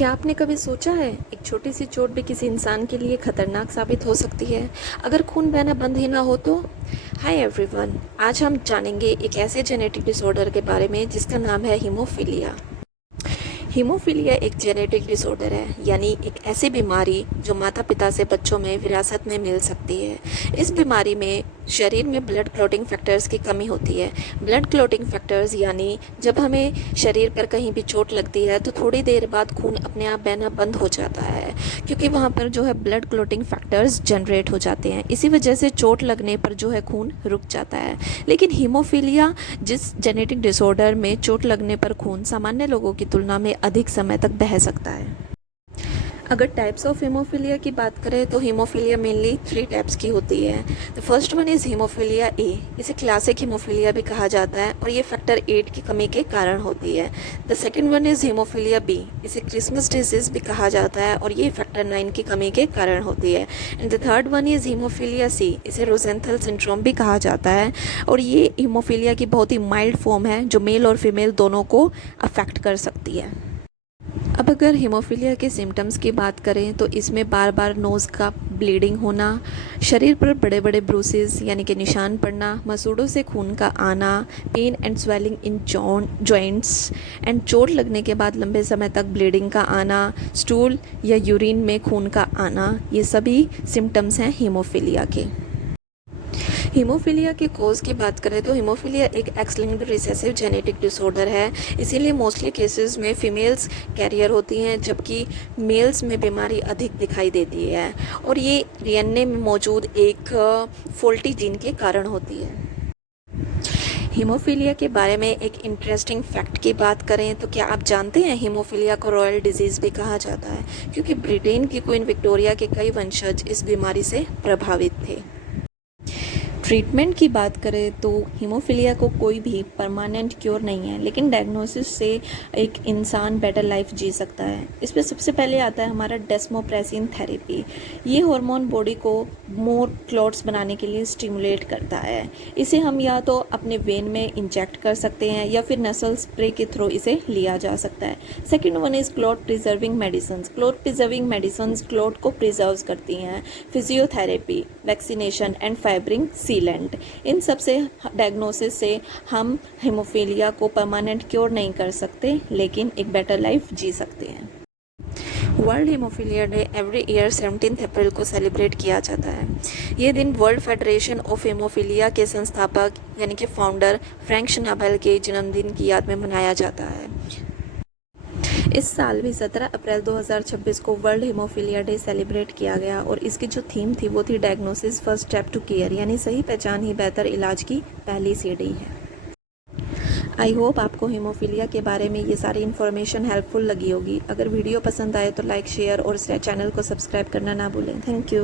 क्या आपने कभी सोचा है एक छोटी सी चोट भी किसी इंसान के लिए खतरनाक साबित हो सकती है अगर खून बहना बंद ही ना हो तो। हाय एवरीवन, आज हम जानेंगे एक ऐसे जेनेटिक डिसऑर्डर के बारे में जिसका नाम है हीमोफीलिया। हीमोफीलिया एक जेनेटिक डिसऑर्डर है, यानी एक ऐसी बीमारी जो माता पिता से बच्चों में विरासत में मिल सकती है। इस बीमारी में शरीर में ब्लड क्लॉटिंग फैक्टर्स की कमी होती है। ब्लड क्लॉटिंग फैक्टर्स यानी जब हमें शरीर पर कहीं भी चोट लगती है तो थोड़ी देर बाद खून अपने आप बहना बंद हो जाता है, क्योंकि वहाँ पर जो है ब्लड क्लॉटिंग फैक्टर्स जनरेट हो जाते हैं। इसी वजह से चोट लगने पर जो है खून रुक जाता है। लेकिन हीमोफीलिया जिस जेनेटिक डिसऑर्डर में चोट लगने पर खून सामान्य लोगों की तुलना में अधिक समय तक बह सकता है। अगर टाइप्स ऑफ हीमोफीलिया की बात करें तो हीमोफीलिया मेनली 3 टाइप्स की होती है। The first one is haemophilia A. इसे क्लासिक हीमोफीलिया भी कहा जाता है और ये फैक्टर 8 की कमी के कारण होती है। The second one is haemophilia B. इसे क्रिसमस डिजीज़ भी कहा जाता है और ये फैक्टर 9 की कमी के कारण होती है। And the third one is haemophilia C. इसे रोजेंथल सिंड्रोम भी कहा जाता है और ये हीमोफीलिया की बहुत ही माइल्ड फॉर्म है जो मेल और फीमेल दोनों को अफेक्ट कर सकती है। अब अगर हीमोफीलिया के सिम्टम्स की बात करें तो इसमें बार बार नोज़ का ब्लीडिंग होना, शरीर पर बड़े बड़े ब्रूसेस यानी कि निशान पड़ना, मसूड़ों से खून का आना, pain and swelling in joints and चोट लगने के बाद लंबे समय तक ब्लीडिंग का आना, स्टूल या यूरिन में खून का आना, ये सभी सिम्टम्स हैं हीमोफीलिया के। हीमोफीलिया के कोज की बात करें तो हीमोफीलिया एक x linked recessive genetic disorder है, इसीलिए मोस्टली केसेस में फीमेल्स कैरियर होती हैं जबकि मेल्स में बीमारी अधिक दिखाई देती है और ये डीएनए में मौजूद एक फॉल्टी जीन के कारण होती है। हीमोफीलिया के बारे में एक इंटरेस्टिंग फैक्ट की बात करें तो क्या आप जानते हैं हीमोफीलिया को रॉयल डिजीज़ भी कहा जाता है, क्योंकि ब्रिटेन की क्वीन विक्टोरिया के कई वंशज इस बीमारी से प्रभावित थे। ट्रीटमेंट की बात करें तो हीमोफीलिया को कोई भी परमानेंट क्योर नहीं है, लेकिन डायग्नोसिस से एक इंसान बेटर लाइफ जी सकता है। इस पर सबसे पहले आता है हमारा डेस्मोप्रेसिन थेरेपी। ये हार्मोन बॉडी को मोर क्लॉट्स बनाने के लिए स्टिमुलेट करता है। इसे हम या तो अपने वेन में इंजेक्ट कर सकते हैं या फिर नसल स्प्रे के थ्रू इसे लिया जा सकता है। Second one is clot preserving medicine. Clot preserving medicine clot को प्रिजर्व करती हैं। फिजियोथेरेपी, वैक्सीनेशन एंड फाइब्रिंग सीलेंट, इन सब से डायग्नोसिस से हम हीमोफीलिया को परमानेंट क्योर नहीं कर सकते, लेकिन एक बेटर लाइफ जी सकते हैं। World haemophilia day every year 17 अप्रैल को सेलिब्रेट किया जाता है। ये दिन वर्ल्ड फेडरेशन ऑफ हीमोफीलिया के संस्थापक यानी कि फाउंडर फ्रैंक शनाबेल के जन्मदिन की याद में मनाया जाता है। इस साल भी 17 अप्रैल 2026 को वर्ल्ड हीमोफीलिया डे सेलिब्रेट किया गया और इसकी जो थीम थी वो थी diagnosis first step to care, यानी सही पहचान ही बेहतर इलाज की पहली सीढ़ी है। आई होप आपको हीमोफीलिया के बारे में ये सारी इन्फॉर्मेशन हेल्पफुल लगी होगी। अगर वीडियो पसंद आए तो लाइक, शेयर और चैनल को सब्सक्राइब करना ना भूलें। Thank you.